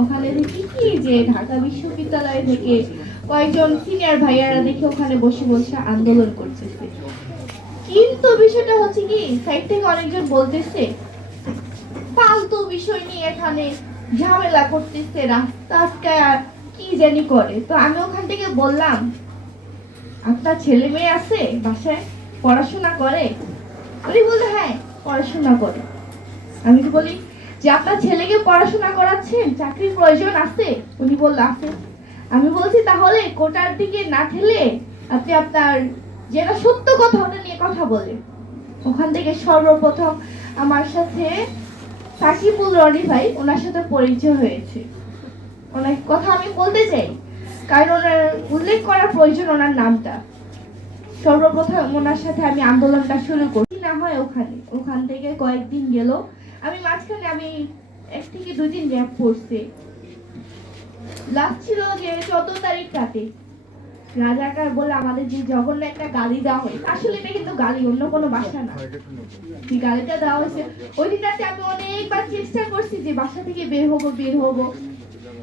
ওখানে দেখি কি যে ঢাকা বিশ্ববিদ্যালয় থেকে কয়েকজন সিনিয়র ভাইয়ারা দেখি ওখানে বসে বসে আন্দোলন করতেছে। কিন্তু বিষয়টা হচ্ছে কি, সাইড থেকে অনেকজন বলতেছে ফালতু বিষয় নিয়ে এখানে ঝামেলা করতেছে, রাস্তা আটকায় কি জানি করে। তো আমি ওখান থেকে বললাম, আপনার ছেলে মেয়ে আছে বাসায়, পড়াশোনা করে? উনি বললো হ্যাঁ পড়াশোনা করে। আমি তো বলি যে আপনার ছেলেকে পড়াশোনা করাচ্ছেন, চাকরির প্রয়োজন আছে? উনি বলল আছে। আমি বলছি তাহলে কোটার দিকে না ঠেলে আপনি আপনার যেটা সত্য কথা ওটা নিয়ে কথা বলেন। ওখান থেকে সর্বপ্রথম আমার সাথে সাকিবুল রনি ভাই, ওনার সাথে পরিচয় হয়েছে। অনেক কথা আমি বলতে চাই, কারণ ওনার উল্লেখ করা প্রয়োজন ওনার নামটা। সর্বপ্রথম ওনার সাথে আমি আন্দোলনটা শুরু করছি না হয় ওখান থেকে কয়েকদিন গেল, আমি মাঝখানে 1 থেকে 2 দিন গ্যাপ পড়ছে। লাস্ট ছিল যে 14 তারিখ রাতে রাজাকার বলে আমাদের যে জঘন্য একটা গালি দেওয়া হয়েছে, আসলে এটা কিন্তু গালি, অন্য কোনো বাসা না। যে গালিটা দেওয়া হয়েছে ওই দিনটাতে আমি অনেকবার চেষ্টা করছি যে বাসা থেকে বের হব।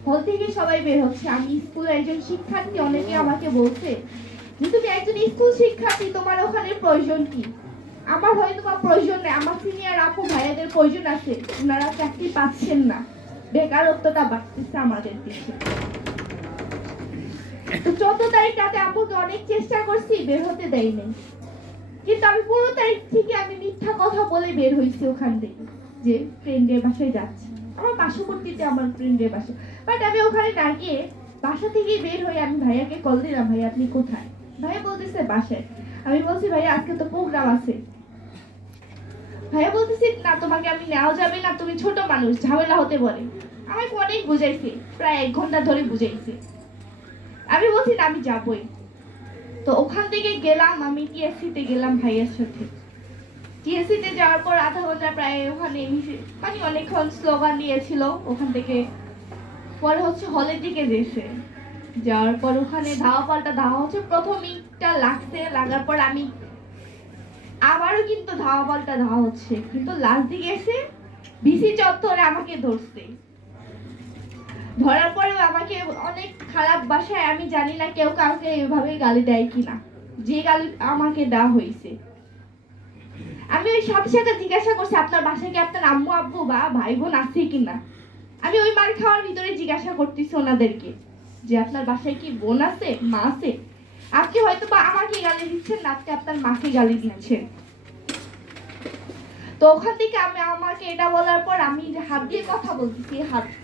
হল থেকে সবাই বের হচ্ছে, আমি স্কুলের একজন শিক্ষার্থী, অনেকে আমাকে বলছে যে তুমি একজন স্কুল শিক্ষার্থী, তোমার ওখানে প্রয়োজন কি? আমার হয়তো তোমার প্রয়োজন নেই, আমার সিনিয়র আপু ভাইয়াদের প্রয়োজন আছে, ওনারা চাকরি পাচ্ছেন না, বেকারত্বটা বাড়তেছে আমাদের দেশে। তো 14 তারিখ রাতে আপুকে অনেক চেষ্টা করছি, বের হতে দেয় নাই। কিন্তু আমি 15 তারিখ থেকে আমি মিথ্যা কথা বলে বের হয়েছি ওখান থেকে, যে ফ্রেন্ডের বাসায় যাচ্ছি, আমার পার্শ্ববর্তীতে আমার ফ্রেন্ডের বাসা। বাট আমি ওখানে না গিয়ে বাসা থেকে বের হয়ে আমি ভাইয়াকে কল দিলাম, ভাইয়া আপনি কোথায়? ভাইয়া বলতেছে বাসায়। আমি বলছি ভাইয়া আজকে তো প্রোগ্রাম আছে। ভাইয়া বলতেছি না তোমাকে আমি নেওয়া যাবে না, তুমি ছোট মানুষ, ঝামেলা হতে পারে। আমাকে অনেক বুঝাইছে, প্রায় 1 ঘন্টা ধরে বুঝাইছে। আমি বলছি না আমি যাবই। তো ওখান থেকে গেলাম, আমি টিএসসি-তে গেলাম ভাইয়ের সাথে। টিএসসি-তে যাওয়ার পর আধা ঘন্টা প্রায় ওখানে মানে অনেকক্ষণ স্লোগান দিয়েছিল। ওখান থেকে পরে হচ্ছে হলের দিকে গেছে, যাওয়ার পর ওখানে ধাওয়া পাল্টা ধাওয়া হচ্ছে। প্রথম ইটটা লাগছে, লাগার পর আমি আবারও কিন্তু ধাওয়া পাল্টা ধাওয়া হচ্ছে, কিন্তু লাস্ট দিকে এসে বিসি চত্বরে আমাকে ধরছে। ধরার পরেও আমাকে অনেক খারাপ ভাষায়, আমি জানি না কেউ কাউকে এভাবে গালি দেয় কিনা, যে গালি আমাকে দেওয়া হয়েছে। আমি ওই সাথে সাথে জিজ্ঞাসা করছি আপনার বাসায় কি আপনার আম্মু আব্বু বা ভাই বোন আছে কিনা। আমি ওই মার খাওয়ার ভিতরে জিজ্ঞাসা করতেছি ওনাদেরকে যে আপনার বাসায় কি বোন আছে, মা আছে? আপনি হয়তো বা আমাকে গালি দিচ্ছেন না, আপনি আপনার মাকে গালি দিচ্ছেন। তো ওখান থেকে আমাকে এটা বলার পর আমি হাত দিয়ে কথা বলতেছি,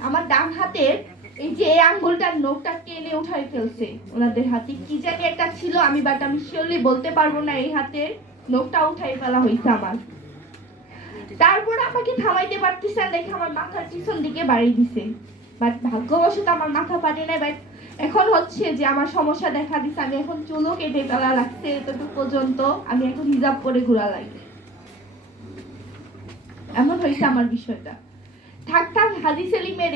আমার ডান হাতের এই যে এই আঙ্গুলটার নখটা টেনে উঠাই ফেলছে। ওনাদের হাতে কি জানি একটা ছিল, আমি শিওরলি বলতে পারবো না, এই হাতের নখটা উঠাই ফেলা হয়েছে আমার। তারপর আমাকে থামাইতে পারতেছে না দেখে আমার মাথার পিছন দিকে বাড়ি দিছে। বাট ভাগ্যবশত আমার মাথা পারে নাই। বাট এখন হচ্ছে যে আমার সমস্যা দেখা দিচ্ছে, আমি এখন চুলও কেটে ফেলা লাগছে এতটুকু পর্যন্ত, আমি এখন হিজাব পরে ঘোরা লাগে। এমন হয়েছে আমার বিষয়টা। থাকতাম হাজি সেলিমের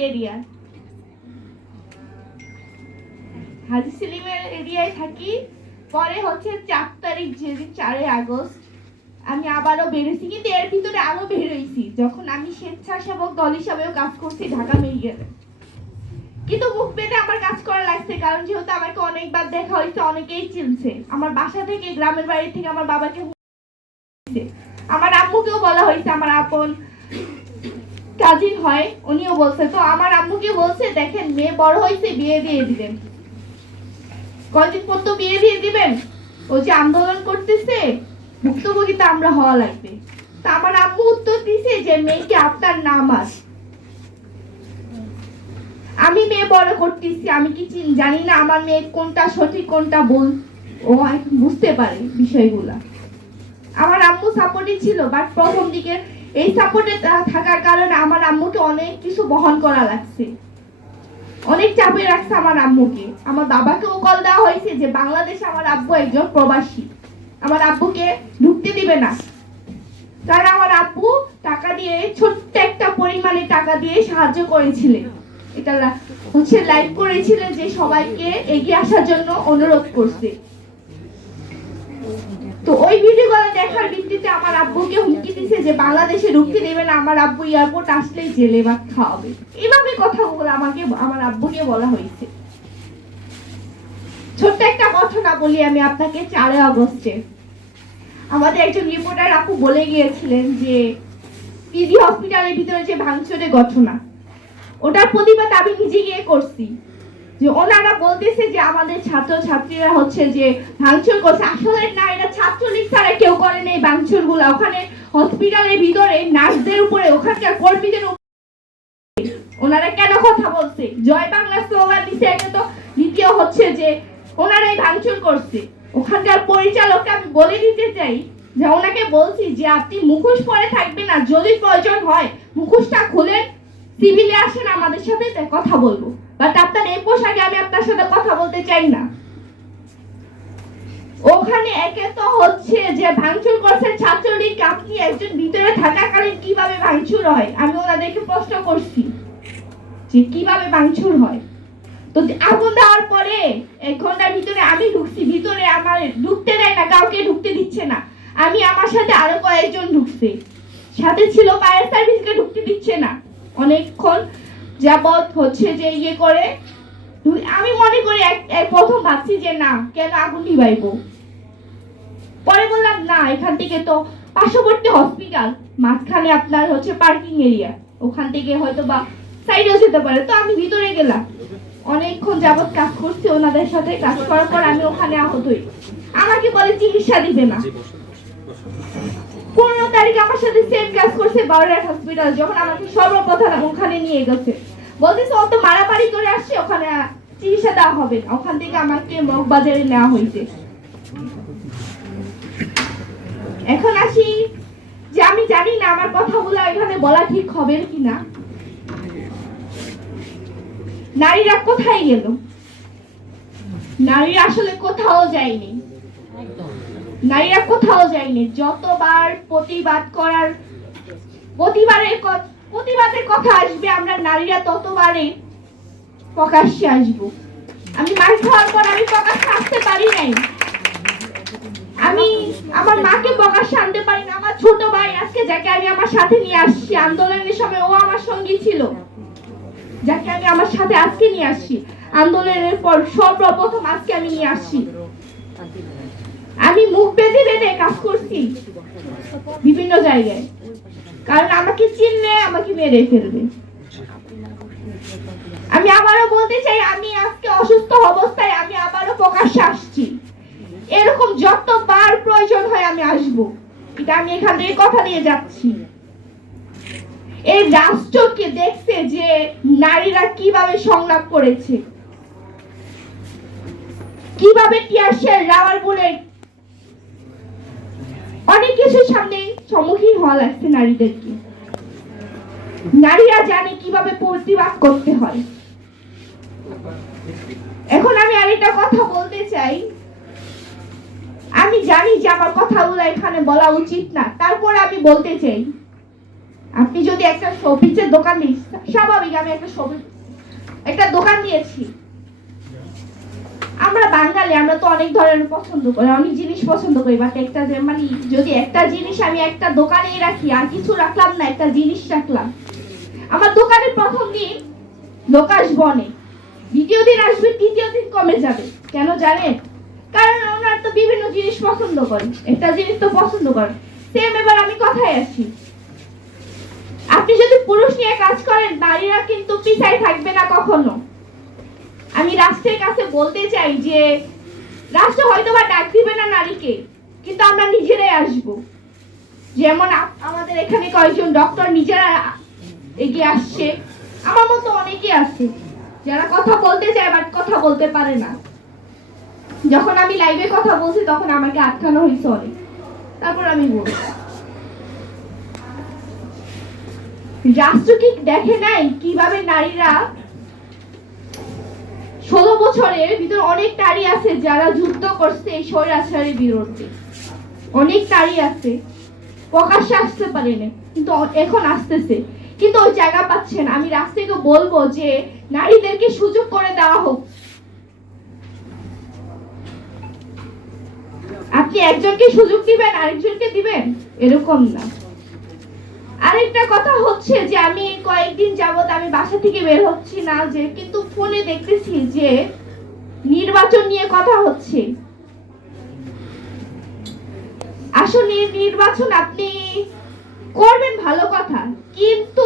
এরিয়ায় থাকি। পরে হচ্ছে 4 তারিখ, যেদিন 4 আগস্ট আমি আবারও বেরোইছি, কিন্তু এর ভিতরে আরো বেরোইছি যখন আমি স্বেচ্ছাসেবক দল হিসাবেও কাজ করছি ঢাকা মেডিকেলে। কিন্তু মুখ পেতে আমার কাজ করা লাগছে, কারণ যেহেতু আমাকে অনেকবার দেখা হয়েছে, অনেকেই চিনছে। আমার বাসা থেকে, গ্রামের বাড়ি থেকে আমার বাবাকে, আমার আম্মুকেও বলা হয়েছে, আমার আপন কাজিন হয়, উনিও বলছে। তো আমার আম্মুকে বলছে দেখেন মেয়ে বড় হয়েছে, বিয়ে দিয়ে দিবেন। কয়দিন পর তো বিয়ে দিয়ে দিবেন, ও যে আন্দোলন করতেছে ভুক্তভোগী তো আমরা হওয়া লাগবে। তা আমার আম্মু উত্তর দিছে যে মেয়েকে আপনার নাম আস, আমি মেয়ে বড় করতেছি, আমি কি জানি না আমার মেয়ে কোনটা সঠিক কোনটা ভুল? ও এখন বুঝতে পারে বিষয়গুলা। আমার আম্মু সাপোর্টিভ ছিল, বাট প্রথম দিকে এই সাপোর্টে থাকার কারণে আমার আম্মুকে অনেক কিছু বহন করা লাগছে, অনেক চাপে রাখছে আমার আম্মুকে। আমার বাবাকেও কল দেওয়া হয়েছে যে বাংলাদেশে আমার আব্বু একজন প্রবাসী, আমার আব্বুকে ঢুকতে দিবে না। কারণ আমার আব্বু টাকা দিয়ে, ছোট্ট একটা পরিমাণে টাকা দিয়ে সাহায্য করেছিলেন, এটা হচ্ছে লাইভ করেছিলেন, যে সবাইকে এগিয়ে আসার জন্য অনুরোধ করছে। তো ওই ভিডিওগুলো দেখার ভিত্তিতে আমার আব্বুকে হুমকি দিছে যে বাংলাদেশে ঢুকতে দেবে না, আমার আব্বু এয়ারপোর্ট আসলেই জেলে ভাত খাওয়াবে। এভাবে কথাগুলো আমাকে আমার আব্বুকে বলা হয়েছে। ছোট্ট একটা ঘটনা বলি আমি আপনাকে। 4 আগস্টে আমাদের একজন রিপোর্টার আপু বলে গিয়েছিলেন যে পিজি হসপিটালের ভিতরে যে ভাঙচুরের ঘটনা, ওটার প্রতিবাদ আমি নিজে গিয়ে করছি। যে ওনারা বলতেছে যে আমাদের ছাত্র ছাত্রীরা হচ্ছে যে ভাঙচুর করছে। আসলে না, এটা ছাত্রলীগ ছাড়া কেউ করে নেই ভাঙচুর গুলা। ওখানে হসপিটালের ভিতরে নার্সদের উপরে, ওখানকার কর্মীদের উপরে ওনারা কেন কথা বলছে? জয় বাংলা স্লোগান দিচ্ছে একটা, তো দ্বিতীয় হচ্ছে যে ওনারাই ভাঙচুর করছে। ওখানকার পরিচালককে আমি বলে দিতে চাই যে ওনাকে বলছি যে আপনি মুখোশ পরে থাকবেন না, যদি প্রয়োজন হয় মুখোশটা খুলে সিভিলে আসেন, আমাদের সাথে কথা বলবো, বাট আপনার এই পোশাকে আমি আপনার সাথে কথা বলতে চাই না। ওখানে একে তো হচ্ছে যে ভাঙচুর করছে ছাত্রলীগ, আপনি একজন ভিতরে থাকাকালীন কিভাবে ভাঙচুর হয়? আমি ওনাদেরকে প্রশ্ন করছি যে কিভাবে ভাঙচুর হয়। তো আগুন দেওয়ার পরে 1 ঘন্টার ভিতরে আমি ঢুকছি ভিতরে, আমার ঢুকতে দেয় না, কাউকে ঢুকতে দিচ্ছে না। আমি, আমার সাথে আরো কয়েকজন ঢুকছে, সাথে ছিল ফায়ার সার্ভিসকে ঢুকতে দিচ্ছে না। অনেকক্ষণ যাবত হচ্ছে যে ইয়ে করে আমি মনে করি প্রথম ভাবছি যে না, কেন আগুন নিভাইবো। পরে বললাম না, এখান থেকে তো পার্শ্ববর্তী হসপিটাল, মাঝখানে আপনার হচ্ছে পার্কিং এরিয়া, ওখান থেকে হয়তো বা সাইডেও যেতে পারে। তো আমি ভিতরে গেলাম, অনেকক্ষণ যাবত কাজ করছি ওনাদের সাথে। কাজ করার পর আমি ওখানে আহত হই। আমাকে বলে চিকিৎসা দিবে না। 15 তারিখে আমার সাথে সেম কাজ করছে বাউরিয়া হসপিটাল, যখন আমাকে সর্বপ্রথম ওখানে নিয়ে গেছে। বলতেছে অত মারামারি করে আসছে, ওখানে চিকিৎসা দেওয়া হবে না। ওখান থেকে আমাকে মগবাজারে নেওয়া হয়েছে। এখন আসি যে আমি জানি না আমার কথাগুলো এখানে বলা ঠিক হবে কিনা। নারীরা কোথায় গেল? নারীরা আসলে কোথাও যায়নি। নারীরা কোথাও যায়নি। যতবার প্রতিবাদ করার প্রতিবাদের কথা আসবে, আমরা নারীরা ততবারে প্রকাশ্যে আসবো। আমি মার খাওয়ার পর আমি প্রকাশ্যে আসতে পারি নাই। আমি আমার মাকে প্রকাশ্যে আনতে পারি না। আমার ছোট ভাই আজকে, যাকে আমি আমার সাথে নিয়ে আসছি আন্দোলনের সময়, ও আমার সঙ্গী ছিল, যাকে আমি আমার সাথে আজকে নিয়ে আসছি আন্দোলনের পর সর্বপ্রথম আজকে আমি নিয়ে আসছি। আমি মুখ বেঁধে বেঁধে কাজ করছি বিভিন্ন জায়গায়, কারণ আমাকে চিনলে আমাকে মেরে ফেলবে। আমি আবারও বলতে চাই, আমি আজকে অসুস্থ অবস্থায় আমি আবারও প্রকাশ্যে আসছি। এরকম যতবার প্রয়োজন হয় আমি আসবো, এটা আমি এখান থেকে কথা দিয়ে যাচ্ছি। এই রাষ্ট্রকে দেখছে যে নারীরা কিভাবে সংগ্রাম করেছে, কিভাবে টিয়ারশেল, রাবার বুলেট, অনেক কিছুর সামনে সম্মুখীন হওয়া লাগছে নারীদেরকে। নারীরা জানে কিভাবে প্রতিবাদ করতে হয়। এখন আমি আরেকটা কথা বলতে চাই। আমি জানি যে আমার কথাগুলো এখানে বলা উচিত না, তারপর আমি বলতে চাই, আপনি যদি একটা শোপিসের দোকান দিন, স্বাভাবিক আমি একটা দোকান দিয়েছি। আমরা বাঙালি, আমরা তো অনেক ধরনের পছন্দ করি, অনেক জিনিস পছন্দ করি, বাট একটা যে মানে যদি একটা জিনিস আমি একটা দোকানে রাখি, আর কিছু রাখলাম না, একটা জিনিস রাখলাম, আমার দোকানের প্রথম দিন লোক আসবে অনেক, দ্বিতীয় দিন আসবে, তৃতীয় দিন কমে যাবে। কেন জানেন? কারণ ওনারা তো বিভিন্ন জিনিস পছন্দ করে, একটা জিনিস তো পছন্দ করে। সেম এবার আমি কথায় আসি, আপনি যদি পুরুষ নিয়ে কাজ করেন, নারীরা কিন্তু পিছায় থাকবে না কখনো। আমি রাষ্ট্রের কাছে বলতে চাই যে রাষ্ট্র হয়তো বা ডাক দিবে না নারীকে, কিন্তু আমরা নিজেরাই আসব। যেমন আমাদের এখানে কয়েকজন ডক্টর নিজেরা এগিয়ে আসছে, আমার মতো অনেকেই আছে যারা কথা বলতে চায় বাট কথা বলতে পারে না। যখন আমি লাইভে কথা বলছি তখন আমাকে আটকানো হয়েছে অনেক, তারপর আমি বলছি রাষ্ট্র কি দেখে নাই কিভাবে নারীরা 16 বছরের ভিতর অনেক নারী আছে যারা যুদ্ধ করছে এই স্বৈরাচারের বিরুদ্ধে। অনেক নারী আছে প্রকাশ্যে আসতে পারে না, কিন্তু এখন আসতেছে, কিন্তু ওই জায়গা পাচ্ছে না। আমি রাষ্ট্রকে বলবো যে নারীদেরকে সুযোগ করে দেওয়া হোক। আপনি একজনকে সুযোগ দিবেন আরেকজনকে দিবেন, এরকম না। আরেকটা কথা হচ্ছে যে আমি কয়েকদিন যাবত আমি বাসা থেকে বের হচ্ছি না, যে কিন্তু ফোনে দেখতেছি যে নির্বাচন নিয়ে কথা হচ্ছে। আসলে নির্বাচন আপনি করবেন ভালো কথা, কিন্তু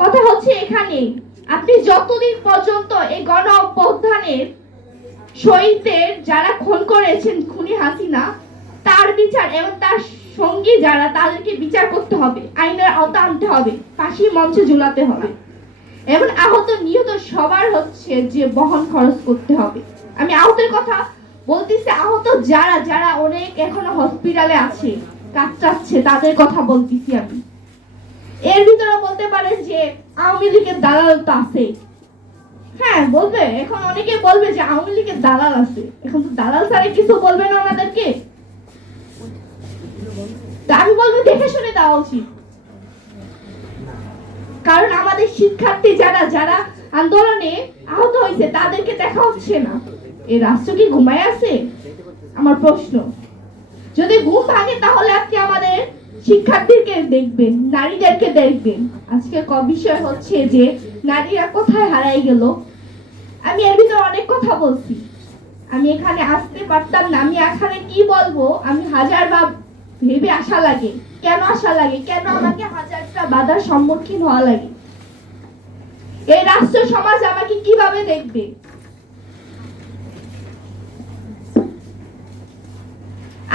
কথা হচ্ছে এখানে আপনি যতদিন পর্যন্ত এই গণ অভ্যুত্থানের শহীদদের যারা খুন করেছেন, খুনি হাসিনা, তার বিচার এবং তার সঙ্গী যারা, তাদেরকে বিচার করতে হবে, আইনের আওতা আনতে হবে, ফাঁসির মঞ্চে ঝুলাতে হবে এবং আহত নিহত সবার হচ্ছে যে বহন খরচ করতে হবে। আমি আহতের কথা বলতেছি, আহত যারা যারা অনেক এখনো হসপিটালে আছে, কাঁদছে, তাদের কথা বলতেছি আমি। এর ভিতরে বলতে পারেন যে আওয়ামী লীগের দালাল তো আছে। হ্যাঁ বলবে, এখন অনেকে বলবে যে আওয়ামী লীগের দালাল আছে, এখন তো দালাল ছাড়া কিছু বলবে না ওনাদেরকে। তা আমি বলবো দেখে শুনে দেওয়া উচিত, কারণ আমাদের শিক্ষার্থী যারা যারা আন্দোলনে আহত হয়েছে তাদেরকে দেখা হচ্ছে না। এই রাষ্ট্র কি ঘুমায় আছে? আমার প্রশ্ন। যদি ঘুম ভাঙে তাহলে আপনি আমাদের শিক্ষার্থীকে দেখবেন, নারীদেরকে দেখবেন। আজকে বিষয় হচ্ছে যে নারীরা কোথায় হারাই গেল। আমি এর ভিতরে অনেক কথা বলছি, আমি এখানে আসতে পারতাম না, আমি এখানে কি বলবো আমি হাজারবার ভেবে আসা লাগে। কেন আসা লাগে? কেন আমাকে হাজারটা বাধার সম্মুখীন হওয়া লাগে? এই রাষ্ট্র সমাজ আমাকে কিভাবে দেখবে?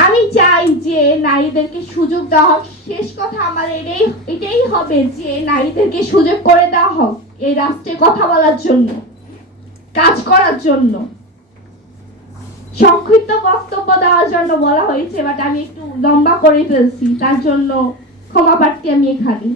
আমি চাই যে নারীদেরকে সুযোগ দেওয়া হোক। শেষ কথা আমার এটাই হবে যে নারীদেরকে সুযোগ করে দেওয়া হোক এই রাষ্ট্রে কথা বলার জন্য, কাজ করার জন্য। সংক্ষিপ্ত বক্তব্য দেওয়ার জন্য বলা হয়েছে, বাট আমি একটু লম্বা করে ফেলছি, তার জন্য ক্ষমা প্রার্থী আমি এখানে।